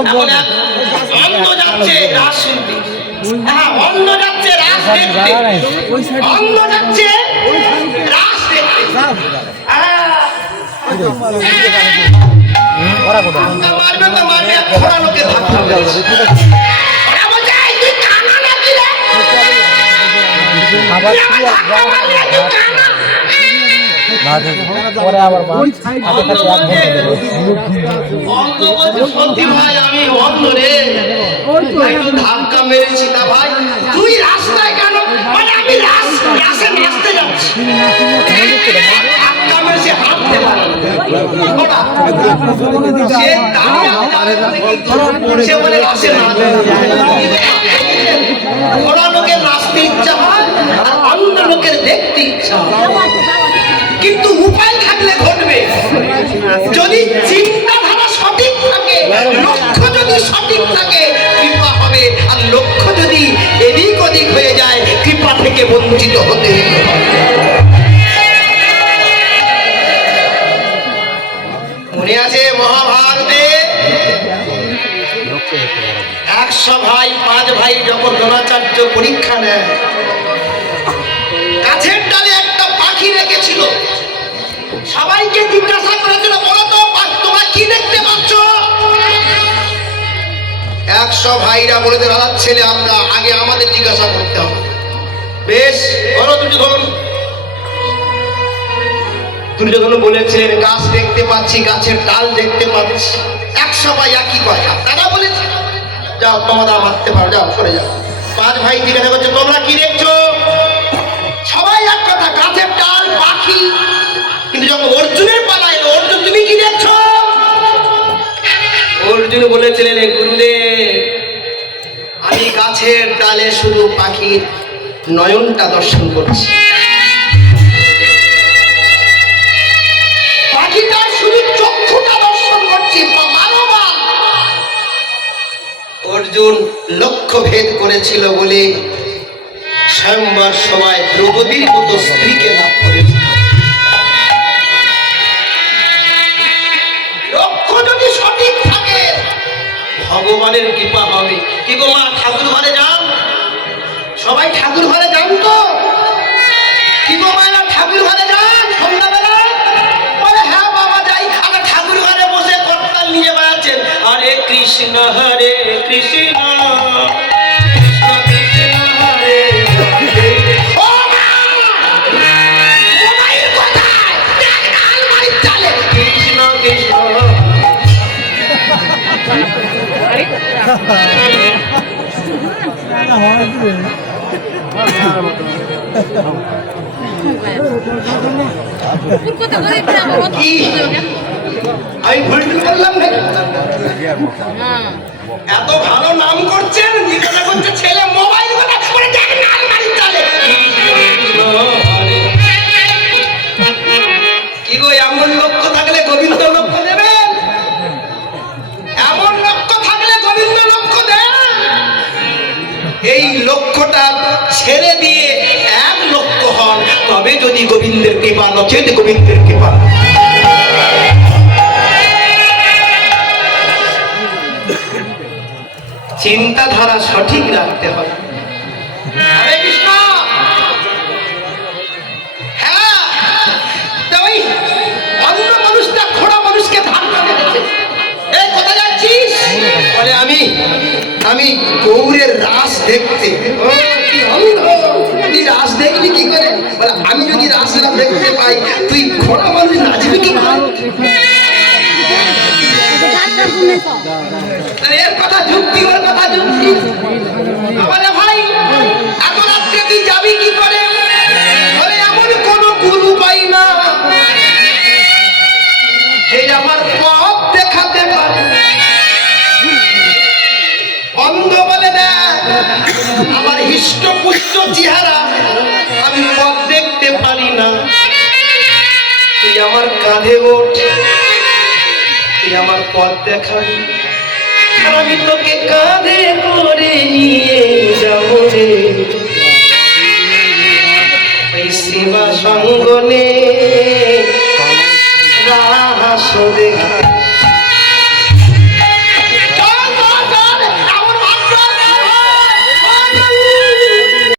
অন্ধ যাচ্ছে রাস শুনতে, অন্ধ যাচ্ছে রাস দেখতে, অন্ধ যাচ্ছে রাস দেখতে। মারবে তো মারবে, খোড়া লোকে ধাক্কা মেরেছে। ওরা বলছে এই তুই কানা নাকি রে? আবার সত্যি ভাই আমি অন্ধ রে, ধাক্কা মেরেছি না ভাই। তুই রাস্তায় কেন? মানে আমি রাস্তায় নাচতে যাচ্ছি, ধাক্কা মেরেছি, হাঁটতে পারি সে বলে রাসে ওরা লোকের নাচতে ইচ্ছা হয় আর অন্য লোকের দেখতে ইচ্ছা হয়, কিন্তু উপায় থাকলে ঘটবে। যদি চিন্তাধারা সঠিক থাকে, লক্ষ্য যদি সঠিক থাকে, কৃপা হবে। আর লক্ষ্য যদি এদিক ওদিক হয়ে যায়, কৃপা থেকে বঞ্চিত হতে হবে। মনে আছে মহাভারতে 100 ভাই 5 ভাই যখন দ্রোণাচার্য পরীক্ষা নেয়, গাছের ডালে একটা পাখি রেখেছিল, সবাইকে জিজ্ঞাসা করেছিল বলো তো তোমরা কি দেখতে পাচ্ছ? 100 ভাইরা বলেছে রাজার ছেলে আমরা আগে আমাদের জিজ্ঞাসা করতে হবে। বেশ বলো দুর্যোধন। দুর্যোধন বলেছেন গাছ দেখতে পাচ্ছি, গাছের ডাল দেখতে পাচ্ছি। 100 ভাই একই কথা, তারা বলেছে যাও তোমরা মারতে পারো, যাও সরে যাও। 5 ভাই জিজ্ঞাসা করছে তোমরা কি দেখছো? সবাই এক কথা, গাছের ডাল, পাখি। কিন্তু যখন অর্জুনের পালা এলো, অর্জুন তুমি কি দেখছো? অর্জুন বলেছিলেন গুরুদেব আমি গাছের ডালে শুধু পাখির নয়নটা দর্শন করছি, পাখিটা শুধু চক্ষুটা দর্শন করছি। অর্জুন লক্ষ্য ভেদ করেছিল বলে স্বয়ংবর সভায় দ্রৌপদীর মতো স্ত্রীকে লাভ করেছিল। লক্ষ্য যদি সঠিক থাকে, ভগবানের কৃপা হবে। কি গো মা, ঠাকুর ঘরে যান? সবাই ঠাকুর ঘরে যান তো? কি গো মায়েরা ঠাকুর ঘরে যান সন্ধ্যাবেলা? বলে হ্যাঁ বাবা যাই। আবার ঠাকুর ঘরে বসে করতাল নিয়ে বেড়াচ্ছেন, হরে কৃষ্ণ হরে কৃষ্ণ আমি ভুল করলাম না? এত ভালো নাম করছেন, জিজ্ঞাসা করছে ছেলে মোবাইল কথা করে দেখেন আলমারির চালে। কি গো এমন লক্ষ্য থাকলে গোবিন্দ লক্ষ্য দেবেন? এমন লক্ষ্য থাকলে গোবিন্দ লক্ষ্য দেন? এই লক্ষ্যটা ছেড়ে দিয়ে এক লক্ষ্য হন, তবে যদি গোবিন্দের কৃপা, নচেত গোবিন্দের কৃপা। চিন্তাধারা সঠিক রাখতে হবে। হরে কৃষ্ণ। হ্যাঁ ওই অন্য মানুষটা খোড়া মানুষকে ধাক্কা মেরেছে। এই কোথায় যাচ্ছিস? বলে আমি গৌরের রাস দেখতে। তুই রাস দেখবি কি করে? বলে আমি যদি রাস না দেখতে পাই, তুই খোড়া মানুষ নাচবি কি করে? এর কথা যুক্তি, ওর কথা যুক্তি। বলে ভাই এত রাত্রে তুই যাবি কি করে? বলে এমন কোন গুরু পাই না যে আমার পথ দেখাতে পারে। অন্ধ বলে না আমার হৃষ্টপুষ্ট চেহারা, আমি পথ দেখতে পারি না। তুই আমার কাঁধে ওঠ, তুই আমার পথ দেখাবি, আমি তোকে কাঁধে করে নিয়ে যাবো রে ওই শিবা সঙ্গনে রাস দেখে।